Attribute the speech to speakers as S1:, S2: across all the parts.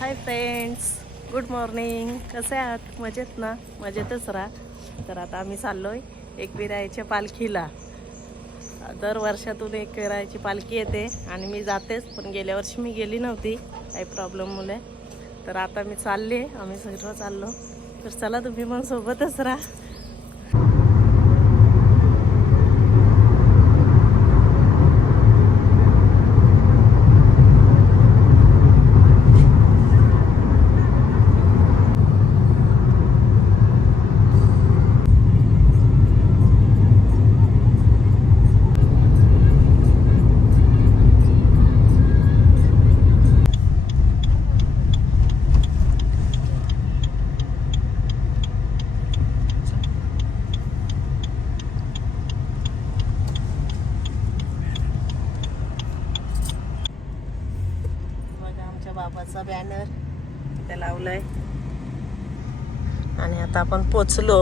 S1: Hi friends good morning कसे आहात? मजेत ना? मजेतच राहा. तर आता आम्ही चाललो आहे एकविरायच्या पालखीला. दर वर्षातून एकविरायची पालखी येते आणि मी जातेच पण गेल्या वर्षी मी गेली नव्हती काही प्रॉब्लेममुळे तर आता मी चालले आम्ही सर्व चाललो. तर चला तुम्ही मग सोबतच राहा बघा आमच्या बाबाचा बॅनर इथे लावलाय. आणि आता आपण पोचलो.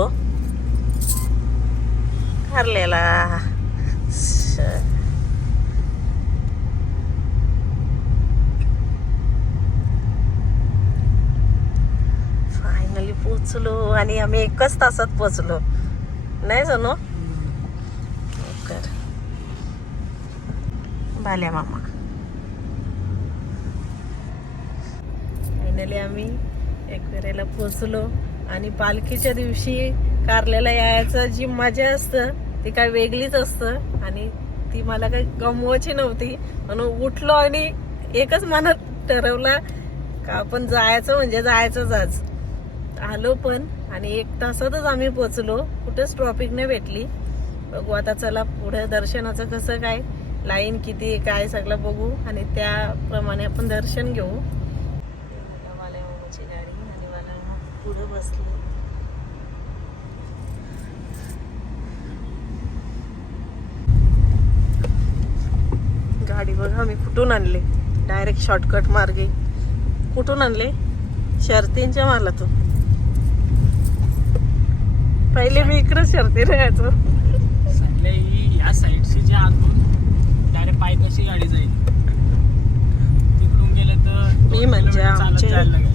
S1: हरलेला फायनली पोचलो आणि आम्ही एकच तासात पोचलो. नाही जणू? भाल्या मामा. फायनली आम्ही एकवेरेला पोचलो आणि पालखीच्या दिवशी कारल्याला यायचं जी मजा असतं ती काय वेगळीच असतं. आणि ती मला काही गमवायची नव्हती. म्हणून उठलो आणि एकच मनात ठरवला का आपण जायचं म्हणजे जायचंच आज. आलो पण आणि एक तासातच आम्ही पोचलो कुठंच ट्रॉफिक नाही भेटली. बघू आता चला पुढे दर्शनाचं कसं काय लाईन किती काय सगळं बघू. आणि त्याप्रमाणे आपण दर्शन घेऊ वाल्या मामाची गाडी आणि वाला मामा पुढे बसले. गाडी बघा मी कुठून आणले? डायरेक्ट शॉर्टकट मार्गे. कुठून आणले? शर्तींच्या मालातून. पहिले मी इकडे शर्ती राहायचो.
S2: ही या साईडची जी आतून डायरेक्ट पायथ्याशी गाडी जाईल. तिकडून गेले तर
S1: मी म्हणजे
S2: किलोमीटर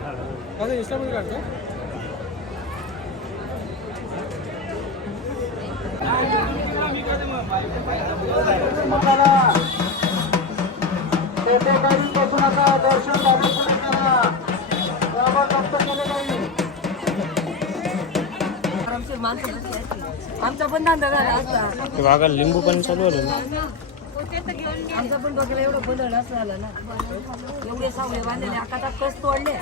S2: आपल्याकडं बजेट नाही आपल्यावर.
S3: आमचा पण धंदा झाला असता
S2: बघा लिंबू पण चालू ना
S3: आमचा पण बघायला एवढं बदल असं झालं ना. एवढे सावळे बांधले आता कस तोडले?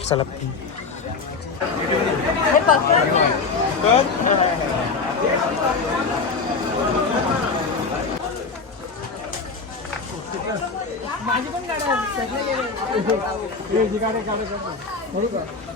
S2: चला.
S4: दादा उभी घे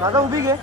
S2: दादा उभी घे.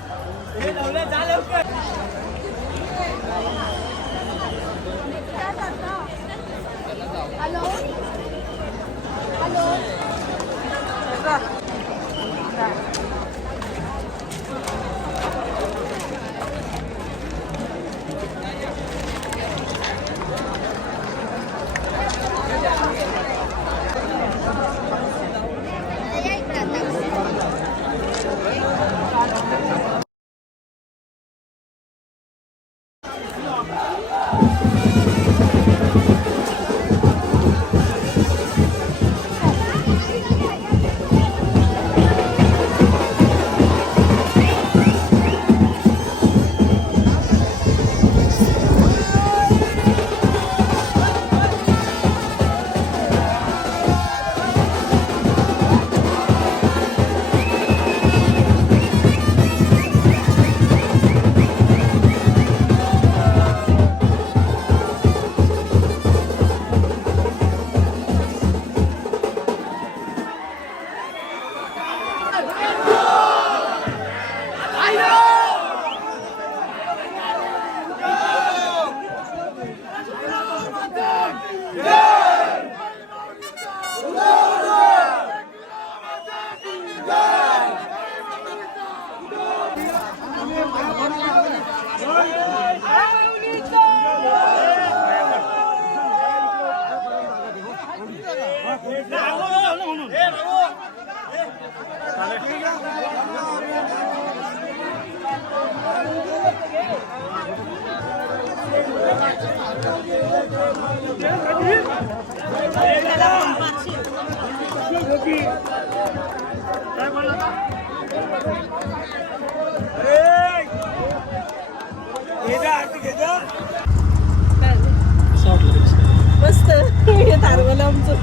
S1: मस्त. हे थारवलं आमचं.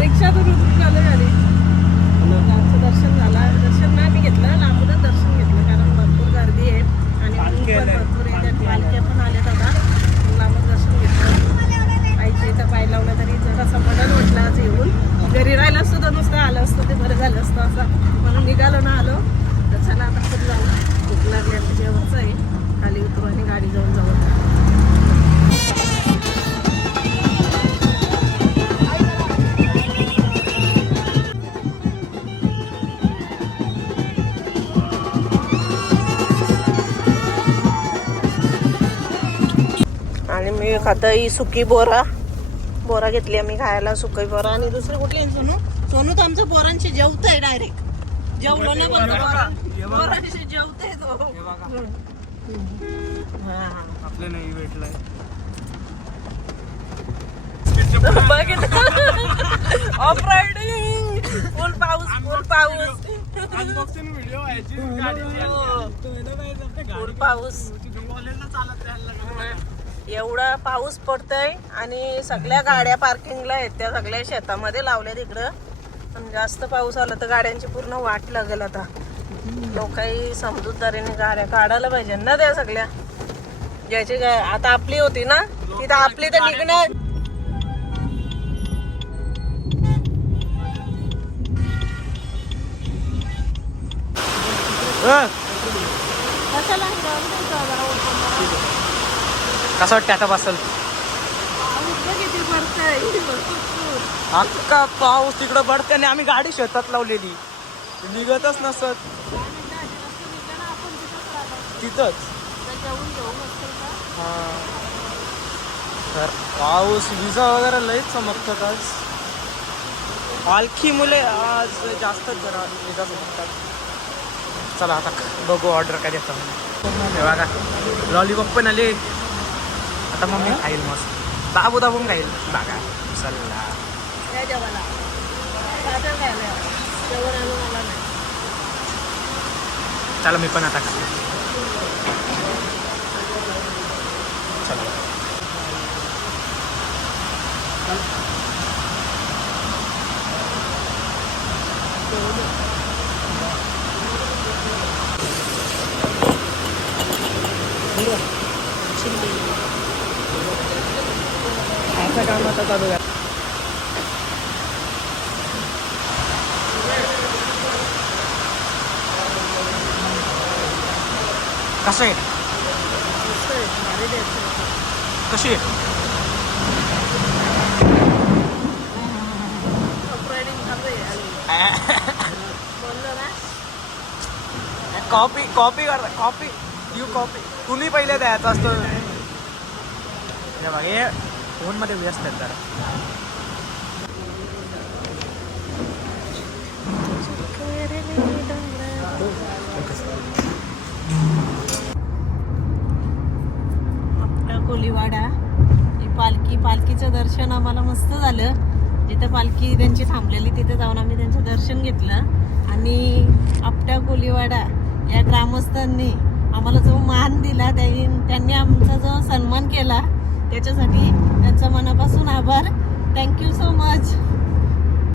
S1: रिक्षातून उतरून आलं खाली आमचं दर्शन झालं. दर्शन नाही मी घेतलं. लांबूनच दर्शन घेतलं कारण भरपूर गर्दी आहे. आणि भरपूर आहे त्यात पालख्या पण आल्यात आता. मी खाता ही सुकी बोरा. बोरा घेतली आम्ही खायला सुकी बोरा. आणि दुसरी कुठली आहे सोनू? सोनू तर आमचं पोरांशी जेवत आहे डायरेक्ट जेवलो ना पण पोरांशी जेवते तो. हा, हा.
S2: आपल्या नाही भेटलाय.
S1: ऑफ रायडिंग फुल पाऊस फुल पाऊस. फुल पाऊस. एवढा पाऊस पडतोय आणि सगळ्या गाड्या पार्किंगला आहेत त्या सगळ्या शेतामध्ये लावल्या तिकडं पण जास्त पाऊस आला तर गाड्यांची पूर्ण वाट लागेल आता. लोकही समजूतदारीने गाड्या काढायला पाहिजे ना त्या सगळ्या. ज्याची गा- आता आपली होती ना तिथं आपली तर निघणार. Uh हिरावून द्यायचं जरा ओपन
S2: कसं वाटतं आता बसल?
S1: पाऊस
S2: अख्खा पाऊस तिकडं पडते आणि आम्ही गाडी शेतात लावलेली. निघतच नसत. तिथंच. हा. तर पाऊस विजा वगैरे लईच चमकतात आज. पालखी मुले आज जास्तच जरा विजा चमकतात. चला आता बघू ऑर्डर काय देतो बघा. लॉलीपॉप पण आले. आता मम्मी खाईल मस्त. दाबू दाबून खाईल. बघा
S1: नाही.
S2: चला मी पण आता खातो. चला. आता चालू आहे. कसं आहे. कशी आहे? कॉपी कॉपी कर कॉपी यू कॉपी तुम्ही पहिले द्यायचं असतं. बघ हे फोनमध्ये व्यस्त आहेत जरा.
S1: कोलीवाडा. ही पालखी पालखीचं दर्शन आम्हाला मस्त झालं. जिथं पालखी त्यांची थांबलेली तिथे जाऊन आम्ही त्यांचं दर्शन घेतलं. आणि आपटा कोलीवाडा या ग्रामस्थांनी आम्हाला जो मान दिला त्यांनी त्यांनी आमचा जो सन्मान केला त्याच्यासाठी त्यांचा मनापासून आभार. Thank you so much